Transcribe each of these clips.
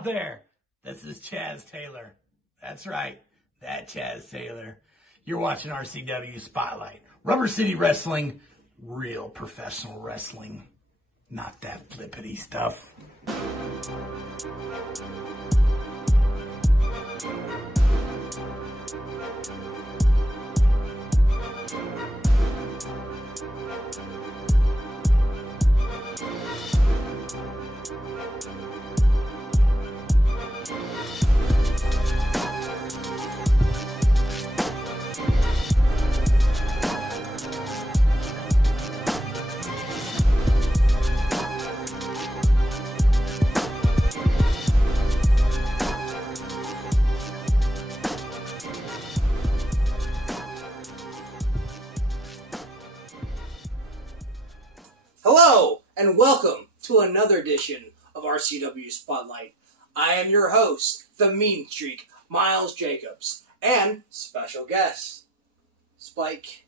out there? This is Chaz Taylor. That's right, that Chaz Taylor. You're watching RCW Spotlight. Rubber City Wrestling, real professional wrestling. Not that flippity stuff. Hello, and welcome to another edition of RCW Spotlight. I am your host, the Mean Streak, Miles Jacobs, and special guest, Spike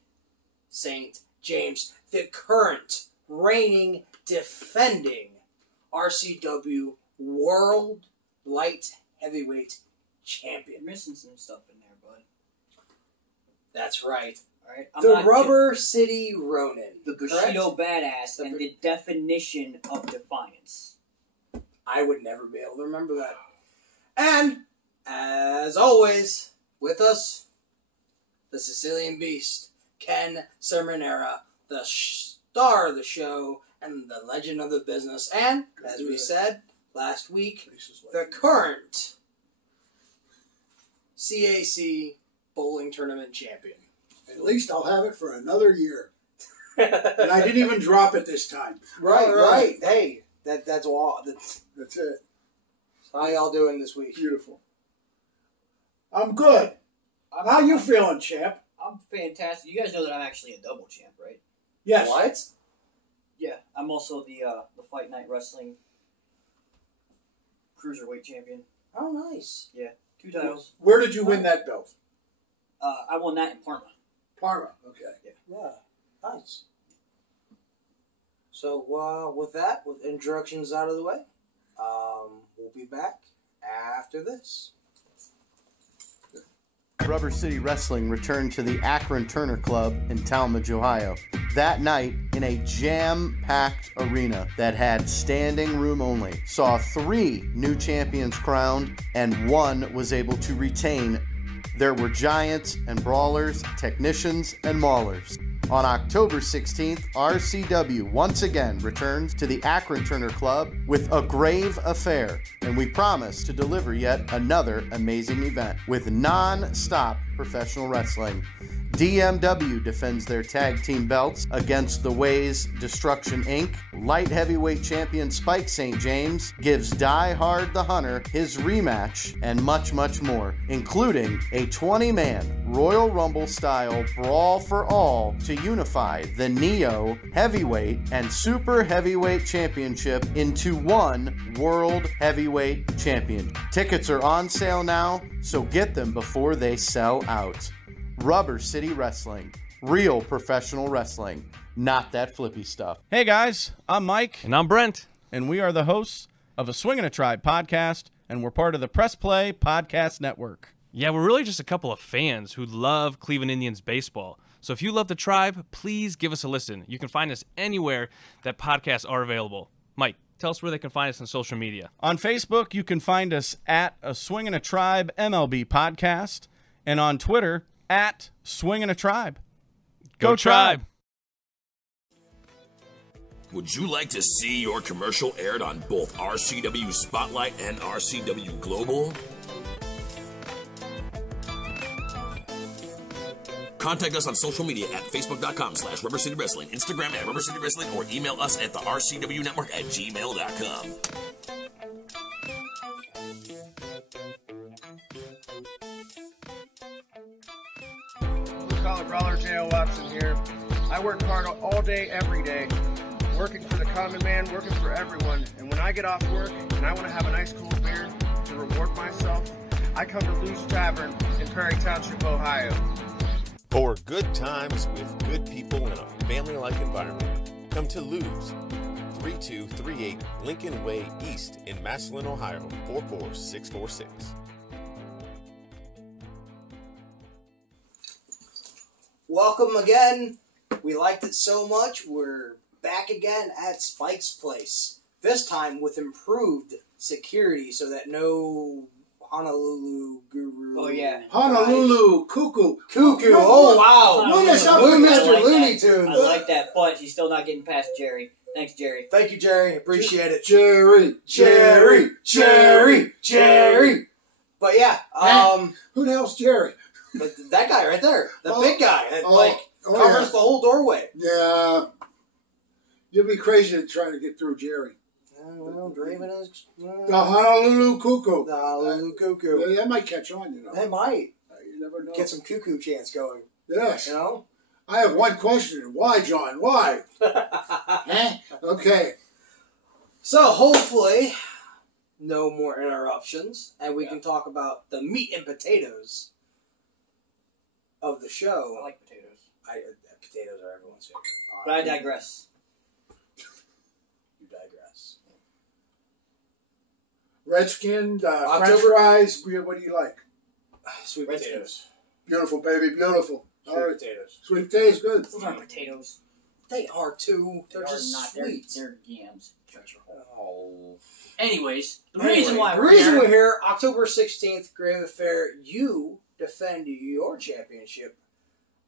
St. James, the current, reigning, defending RCW World Light Heavyweight Champion. You're missing some stuff in there, bud. That's right. All right. The Rubber City Ronin. The Bushido Badass and the definition of defiance. I would never be able to remember that. And, as always, with us, the Sicilian Beast, Ken Cerminara, the star of the show and the legend of the business. And, as we said last week, the current CAC Bowling Tournament champion. At least I'll have it for another year. And I didn't even drop it this time. Right. Hey, that's all. That's it. How y'all doing this week? Beautiful. I'm good. How you feeling, champ? I'm fantastic. You guys know that I'm actually a double champ, right? Yes. What? Yeah. I'm also the Fight Night Wrestling Cruiserweight champion. Oh, nice. Yeah. 2 titles. Where did you win that belt? I won that in Parma. Parma. Okay. Yeah. Nice. So, with that, with introductions out of the way, we'll be back after this. Rubber City Wrestling returned to the Akron Turner Club in Talmadge, Ohio. That night, in a jam-packed arena that had standing room only, saw 3 new champions crowned and 1 was able to retain. There were giants and brawlers, technicians and maulers. On October 16th, RCW once again returns to the Akron Turner Club with a grave affair, and we promise to deliver yet another amazing event with non-stop professional wrestling. DMW defends their tag team belts against the Ways Destruction Inc. Light heavyweight champion Spike St. James gives Die Hard the Hunter his rematch, and much, much more, including a 20-man Royal Rumble-style brawl for all to unify the Neo Heavyweight and Super Heavyweight Championship into one World Heavyweight Champion. Tickets are on sale now, so get them before they sell out. Rubber City Wrestling. Real professional wrestling. Not that flippy stuff. Hey guys, I'm Mike. And I'm Brent. And we are the hosts of a Swingin' a Tribe podcast, and we're part of the Press Play Podcast Network. Yeah, we're really just a couple of fans who love Cleveland Indians baseball. So if you love the Tribe, please give us a listen. You can find us anywhere that podcasts are available. Mike, tell us where they can find us on social media. On Facebook, you can find us at a Swingin' a Tribe MLB podcast, and on Twitter, at Swingin' a Tribe. Go Tribe! Would you like to see your commercial aired on both RCW Spotlight and RCW Global? Contact us on social media at facebook.com/Rubber City Wrestling, Instagram at Rubber City Wrestling, or email us at the RCW Network at gmail.com. Blue-collar brawler J.O. Watson here. I work hard all day, every day, working for the common man, working for everyone. And when I get off work and I want to have a nice cool beer to reward myself, I come to Lou's Tavern in Prairie Township, Ohio. For good times with good people in a family-like environment, come to Lou's. 3238 Lincoln Way East in Massillon, Ohio, 44646. Welcome again. We liked it so much, we're back again at Spike's place. This time with improved security so that no Honolulu guru. Oh, yeah. Honolulu cuckoo. Cuckoo. Oh, wow. Look at I something, Mr. like Looney that. Tunes. I like that, but he's still not getting past Jerry. Thanks, Jerry. Thank you, Jerry. Appreciate it. Jerry. But yeah, Who the hell's Jerry? but that guy right there, the big guy, that covers yeah. the whole doorway. Yeah. You'd be crazy to try to get through Jerry. Well, Draven is The Honolulu cuckoo. the Honolulu cuckoo. That might catch on, you know. They might You never know. get some cuckoo chants going. Yes. You know. I have one question. Why, John? Why? Okay. So hopefully, no more interruptions, and we can talk about the meat and potatoes of the show. I like potatoes. Potatoes are everyone's favorite. But I digress. You digress. Redskin, French October- fries. What do you like? Sweet Redskins. potatoes. Beautiful, baby. Beautiful. Sweet All right. potatoes. Sweet potatoes, good. Those aren't potatoes. They are too. They're They just are not. sweet. They're yams. Shut your hole. Oh. Anyways, the Anyway, reason why the we're reason here, we're here, October 16th, Grave Affair, you defend your championship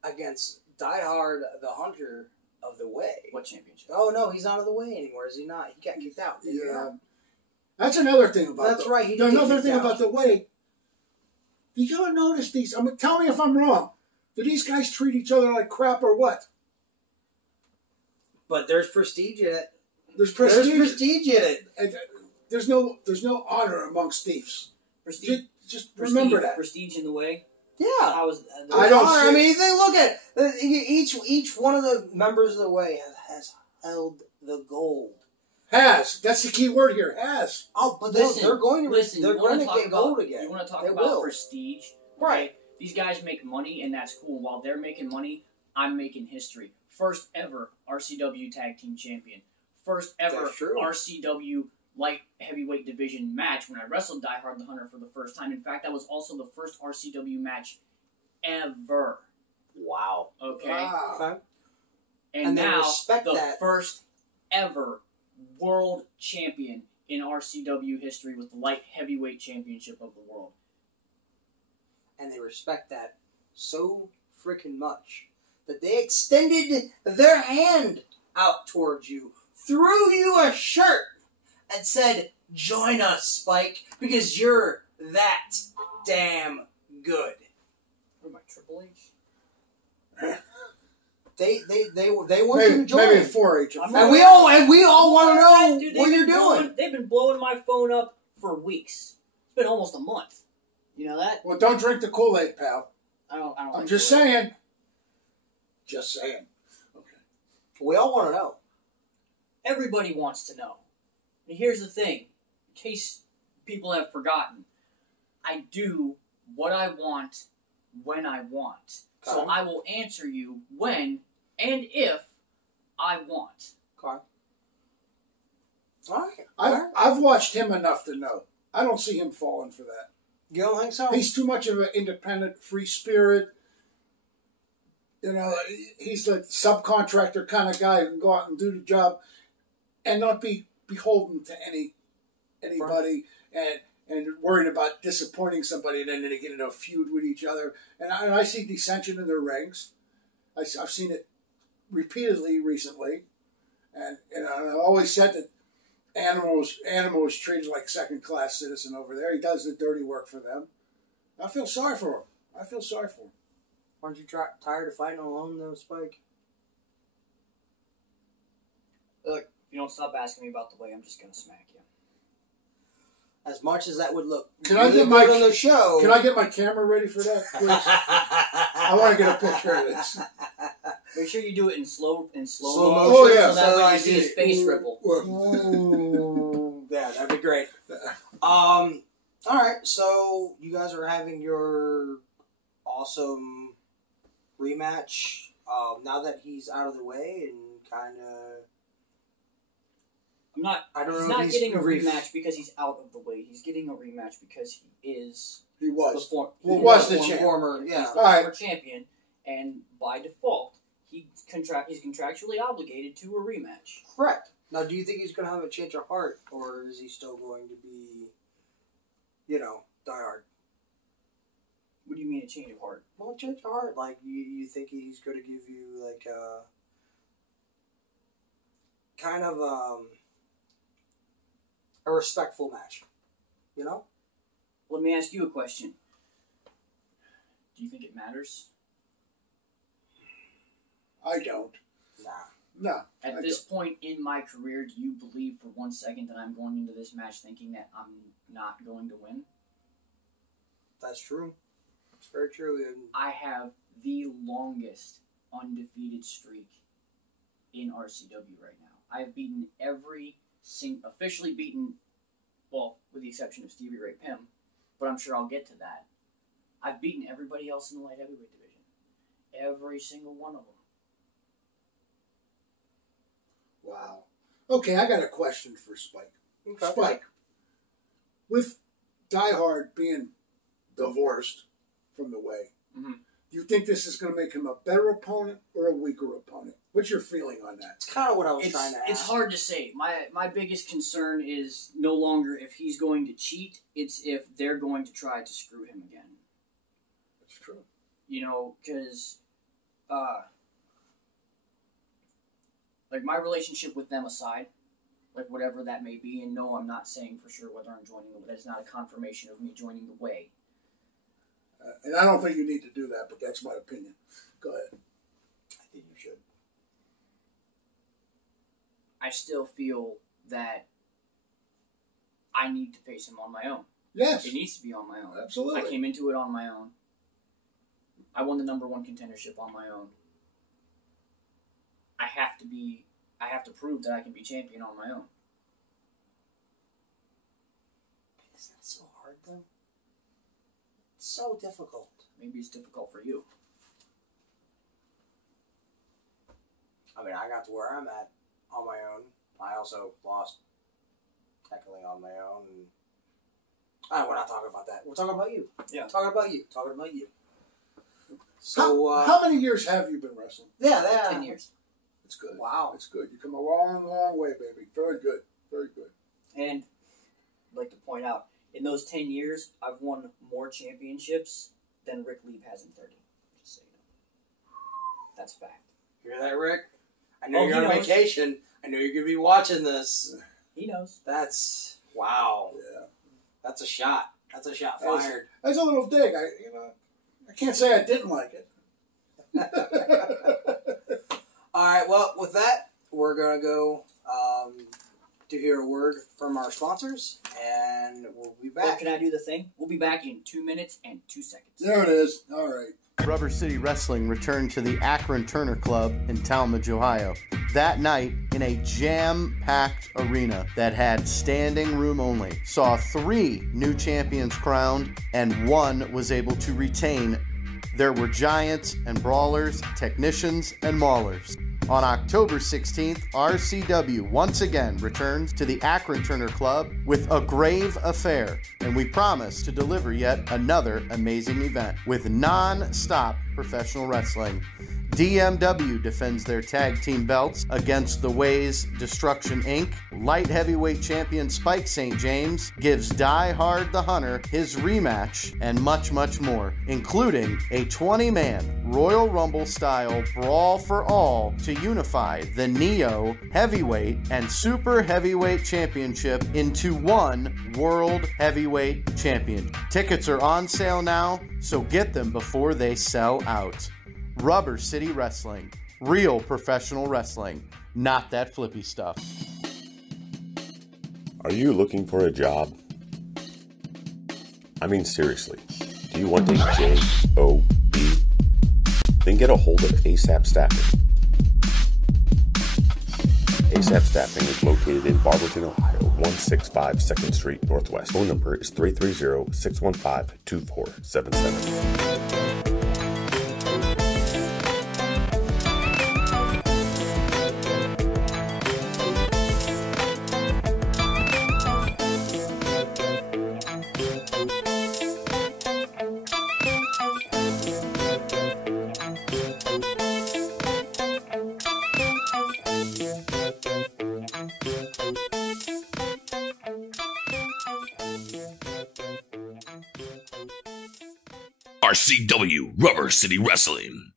against Die Hard, the Hunter of the Way. What championship? Oh, no, he's not of the way anymore, is he not? He got kicked out. Didn't he? Yeah. That's another thing about That's right, he did another get thing kicked about out. the way. Did you ever notice these? I mean, tell me if I'm wrong. Do these guys treat each other like crap or what? But there's prestige in it. There's prestige. There's prestige in it. And there's no honor amongst thieves. Prestige. Just remember that. Prestige in the way. Yeah. I was. I don't honor. see- I mean, they look at each one of the members of the way has held the gold. Has. That's the key word here. Has. Oh, but Listen, they're going to listen. they're You want going to to talk get about gold again. You want to talk They about will. prestige, Right. okay? These guys make money, and that's cool. While they're making money, I'm making history. First ever RCW Tag Team Champion. First ever That's true. RCW Light Heavyweight Division match when I wrestled Die Hard the Hunter for the first time. In fact, that was also the first RCW match ever. Wow. Okay? Wow. Okay. And they now, respect the that. first ever world champion in RCW history with the Light Heavyweight Championship of the world. And they respect that so freaking much that they extended their hand out towards you, threw you a shirt, and said, "Join us, Spike, because you're that damn good." What am I, Triple H? They want you to join. Maybe 4-H. And we all want to know Dude, what they've you're been doing. blowing- They've been blowing my phone up for weeks. It's been almost a month. You know that? Well, don't drink the Kool-Aid, pal. I don't. I'm think just so. saying. Just saying. Okay. We all want to know. Everybody wants to know. And here's the thing, in case people have forgotten, I do what I want when I want. So Okay. I will answer you when and if I want. Okay. All right. I've watched him enough to know. I don't see him falling for that. You don't think so? He's too much of an independent, free spirit. You know, he's the subcontractor kind of guy who can go out and do the job and not be beholden to anybody and worried about disappointing somebody, and then they get into a feud with each other. And I see dissension in their ranks. I've seen it repeatedly recently. And I've always said that Animal is treated like second-class citizen over there. He does the dirty work for them. I feel sorry for him. Aren't you tired of fighting alone, though, Spike? Look, if you don't stop asking me about the way, I'm just gonna smack you. As much as that would look Can I really get my good on the show. Can I get my camera ready for that, please? I want to get a picture of this. Make sure you do it in slow Slow motion, motion, so that so way I you see his see- face ripple. Ooh, yeah, that'd be great. All right, so you guys are having your awesome rematch now that he's out of the way and kind of I don't He's know not if getting a rematch because he's out of the way. He's getting a rematch because He was. was the former champion, and by default, he's contractually obligated to a rematch. Correct. Now, do you think he's going to have a change of heart, or is he still going to be, diehard? What do you mean a change of heart? Well, change of heart. Like, you think he's going to give you, like, kind of a respectful match, Let me ask you a question. Do you think it matters? I don't. Nah. No. At this point in my career, do you believe for 1 second that I'm going into this match thinking that I'm not going to win? That's true. It's very true. And I have the longest undefeated streak in RCW right now. I've beaten officially beaten, well, with the exception of Stevie Ray Pim, but I'm sure I'll get to that. I've beaten everybody else in the light heavyweight division. Every single one of them. Wow. Okay, I got a question for Spike. Okay. Spike, with Die Hard being divorced from the way, mm-hmm. do you think this is going to make him a better opponent or a weaker opponent? What's your feeling on that? It's kind of what I was trying to ask. It's hard to say. My biggest concern is no longer if he's going to cheat, it's if they're going to try to screw him again. That's true. Because, like, my relationship with them aside, like, whatever that may be, and no, I'm not saying for sure whether I'm joining them, that's not a confirmation of me joining the way. And I don't think you need to do that, but that's my opinion. Go ahead. I think you should. I still feel that I need to face him on my own. Yes. It needs to be on my own. Absolutely. I came into it on my own. I won the number 1 contendership on my own. I have to prove that I can be champion on my own. Is that so hard, though? It's so difficult. Maybe it's difficult for you. I mean, I got to where I'm at on my own. I also lost technically on my own. We're not talking about that. We're talking about you. Yeah. Talking about you. So, how many years have you been wrestling? Yeah. 10 years. It's good. Wow. It's good. You come a long, long way, baby. Very good. Very good. And I'd like to point out, in those 10 years, I've won more championships than Ric Lieb has in 30. Just so you know. That's fact. Hear that, Rick? I know you're on vacation. I know you're going to be watching this. He knows. That's, wow. Yeah. That's a shot. That's a shot fired. That's a little dig. I can't say I didn't like it. All right, well, with that, we're going to go to hear a word from our sponsors, and we'll be back. Well, can I do the thing? We'll be back in 2 minutes and 2 seconds. There it is. All right. Rubber City Wrestling returned to the Akron Turner Club in Talmadge, Ohio. That night, in a jam-packed arena that had standing room only, saw 3 new champions crowned, and 1 was able to retain. There were giants and brawlers, technicians and maulers. On October 16th, RCW once again returns to the Akron Turner Club with a grave affair, and we promise to deliver yet another amazing event with non-stop professional wrestling. DMW defends their tag team belts against the Way's Destruction Inc. Light heavyweight champion Spike St. James gives Die Hard the Hunter his rematch, and much, much more, including a 20-man Royal Rumble-style brawl for all to unify the Neo Heavyweight and Super Heavyweight Championship into one World Heavyweight Champion. Tickets are on sale now, so get them before they sell out. Rubber City Wrestling. Real professional wrestling. Not that flippy stuff. Are you looking for a job? I mean, seriously. Do you want a job? Then get a hold of ASAP Staffing. ASAP Staffing is located in Barberton, Ohio, 165 2nd Street Northwest. Phone number is 330-615-2477. RCW Rubber City Wrestling.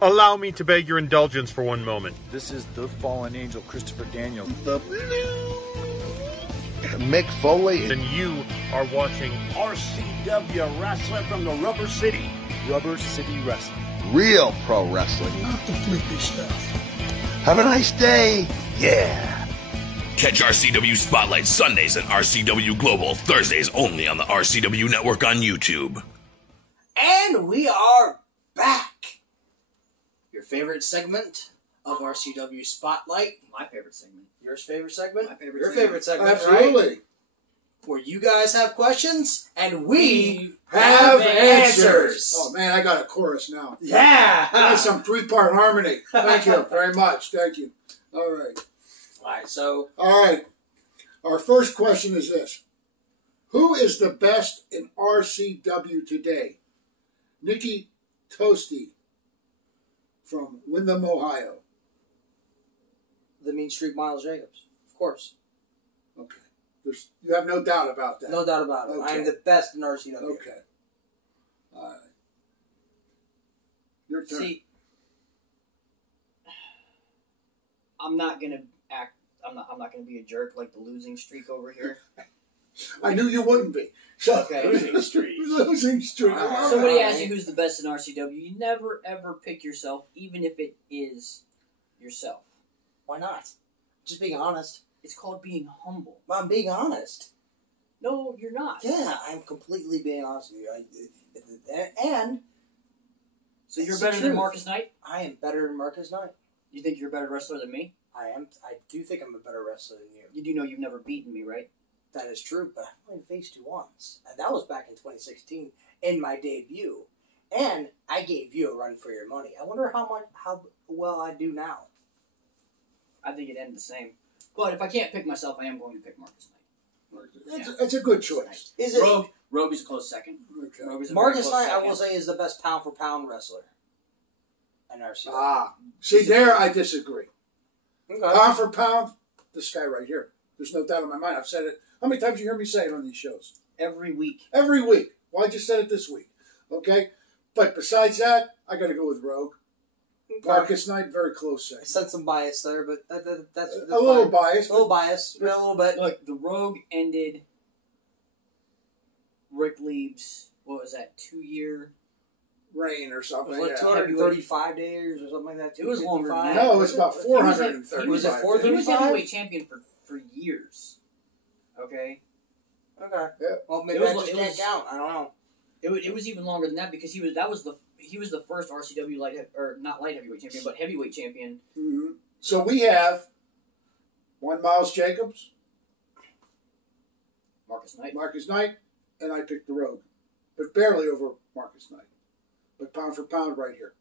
Allow me to beg your indulgence for one moment. This is the fallen angel, Christopher Daniels. The Mick Foley. And you are watching RCW Wrestling from the Rubber City. Rubber City Wrestling. Real pro wrestling. Not the flippy stuff. Have a nice day. Yeah. Catch RCW Spotlight Sundays and RCW Global Thursdays only on the RCW Network on YouTube. And we are back. Your favorite segment of RCW Spotlight. My favorite segment. Your favorite segment? My favorite Your segment. favorite segment, Absolutely. right? Where you guys have questions and we Have answers. Oh, man, I got a chorus now. Yeah. That's some three-part harmony. Thank you very much. Thank you. All right. All right. Our first question is this. Who is the best in RCW today? Nikki Toasty from Windham, Ohio. The Mean Streak Miles Jacobs, of course. Okay. You have no doubt about that. No doubt about it. Okay. I am the best in RCW. Okay. All right. Your turn. See, I'm not gonna act. I'm not gonna be a jerk like the losing streak over here. I knew you wouldn't be. So, Okay. Losing streak. Losing streak. Somebody asks you who's the best in RCW. You never ever pick yourself, even if it is yourself. Why not? Just being honest. It's called being humble. I'm being honest. No, you're not. Yeah, I'm completely being honest with you. And So you're it's better the than truth. Marcus Knight? I am better than Marcus Knight. You think you're a better wrestler than me? I do think I'm a better wrestler than you. You do know you've never beaten me, right? That is true, but I've only faced you once. And that was back in 2016 in my debut. And I gave you a run for your money. I wonder how well I do now. I think it'd end the same. But if I can't pick myself, I am going to pick Marcus Knight. It's a good choice. Is it Rogue is a close second. Okay. Rogue is a Marcus very close Knight, I second. will say, is the best pound for pound wrestler in RCW. Ah. See, there I disagree. Okay. Pound for pound, this guy right here. There's no doubt in my mind. I've said it. How many times you hear me say it on these shows? Every week. Every week. Well, I just said it this week. Okay? But besides that, I got to go with Rogue. Marcus Knight, very close I second. said some bias there, but that's A little fine. biased. A little bias. A little bit. Look, the Rogue ended Ric Lieb's, what was that, 2-year? Rain or something. It was like Yeah. 235 days or something like that. It was longer than 255. that. No, it's about 435. Was it He 435? was heavyweight champion for years. Okay? Okay. Yeah. Well, maybe It was- I just it can't was- count. I don't know. It was even longer than that because he was the first RCW not light heavyweight champion, but heavyweight champion. Mm-hmm. So we have one Miles Jacobs, Marcus Knight. Marcus Knight, and I picked the Rogue. But barely over Marcus Knight. But pound for pound right here.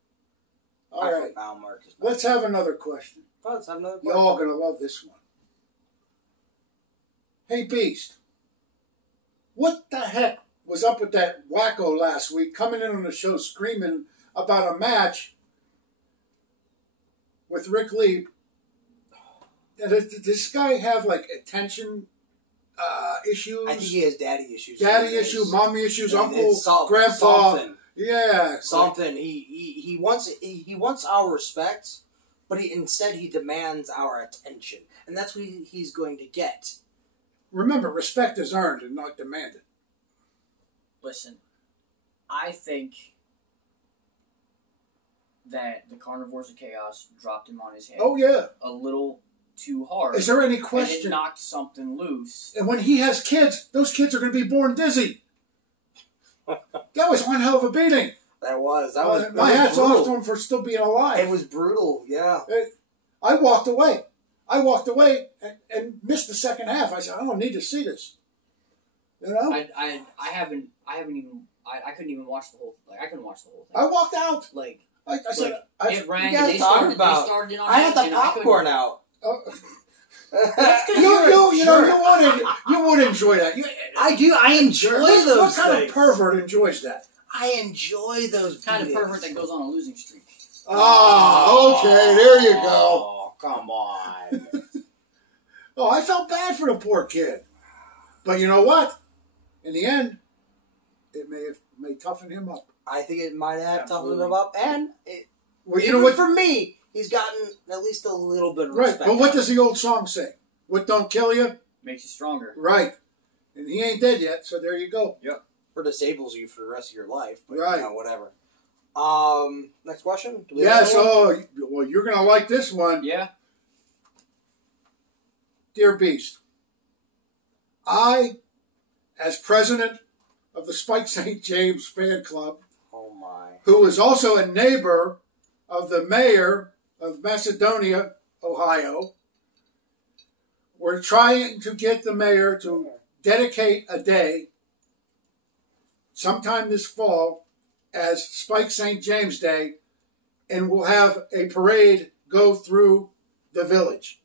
All I right. found Marcus Knight. Let's have another question. Oh, let's have another You're question. all going to love this one. Hey, Beast. What the heck was up with that wacko last week coming in on the show screaming about a match with Ric Lieb? Does this guy have, like, attention issues? I think he has daddy issues. Daddy issues, mommy issues, It's uncle, grandpa. Something. Yeah. Something. He wants our respect, but instead he demands our attention. And that's what he's going to get. Remember, respect is earned and not demanded. Listen, I think that the Carnivores of Chaos dropped him on his head. Oh, yeah. A little too hard. Is there any And it question? knocked something loose. And when he has kids, those kids are going to be born dizzy. That was one hell of a beating. That was My hat's off to him for still being alive. It was brutal, yeah. I walked away. And missed the second half. I said, I don't need to see this. You know? I couldn't even watch the whole. Like, I couldn't watch the whole thing. I walked out. Like I said, it ran. You And guys they talked started. about- They started on I had it, the and I popcorn couldn't- out. You would enjoy that. I do. I enjoy those What kind things. of pervert enjoys that? I enjoy those kind of beatings. pervert that goes on a losing streak. Oh, okay. There you go. Oh, come on. Oh, I felt bad for the poor kid. But you know what? In the end, it may toughen him up. I think it might have toughened him up, and for me, he's gotten at least a little bit of respect. Right, but what does the old song say? What don't kill you makes you stronger. Right, and he ain't dead yet, so there you go. Yep. Or disables you for the rest of your life, but right. You know, whatever. Next question. Yes. Oh, well, you're gonna like this one. Yeah. Dear Beast, I, as president of the Spike St. James fan club, who is also a neighbor of the mayor of Macedonia, Ohio, we're trying to get the mayor to dedicate a day sometime this fall as Spike St. James Day, and we'll have a parade go through the village.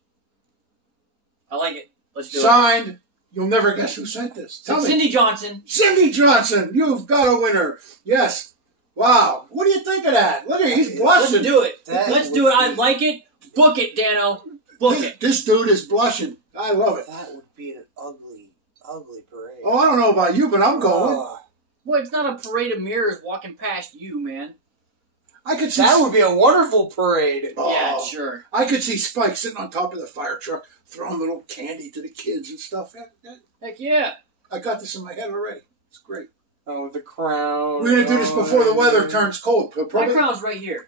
I like it. Let's do it. Signed, you'll never guess who sent this. Tell me. Cindy Johnson. Cindy Johnson, you've got a winner. Yes. Wow. What do you think of that? Look at he's blushing. Let's do it. Let's do it. I like it. Book it, Dano. Book it. This dude is blushing. I love it. That would be an ugly, ugly parade. Oh, I don't know about you, but I'm going. Boy, it's not a parade of mirrors walking past you, man. I could see that would be a wonderful parade. Oh, yeah, sure. I could see Spike sitting on top of the fire truck, throwing little candy to the kids and stuff. Heck yeah. I got this in my head already. It's great. Oh, with the crown. We're going to do this before the weather turns cold. My crown's right here.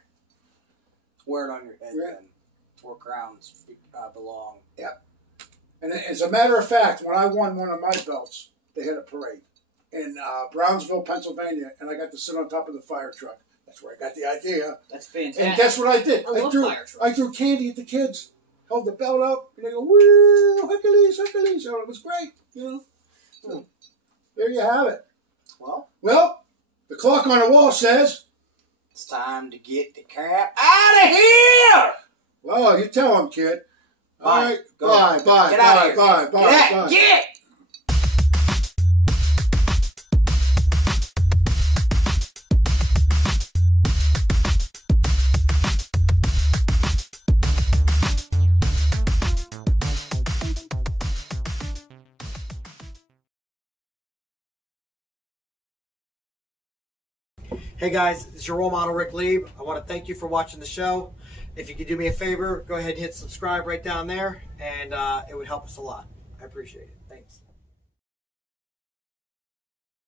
Wear it on your head, then. 4 crowns belong. Yep. And as a matter of fact, when I won one of my belts, they had a parade in Brownsville, Pennsylvania, and I got to sit on top of the fire truck. That's where I got the idea. That's fantastic. And guess what I did? I threw candy at the kids, held the belt up, and they go, woo, Hercules, Hercules. So it was great, you know. So, there you have it. Well, the clock on the wall says, it's time to get the crap out of here! Well, you tell them, kid. Bye. All right. Go. Bye. Get out of here. Bye. Get! Hey guys, it's your role model, Ric Lieb. I want to thank you for watching the show. If you could do me a favor, go ahead and hit subscribe right down there, and it would help us a lot. I appreciate it.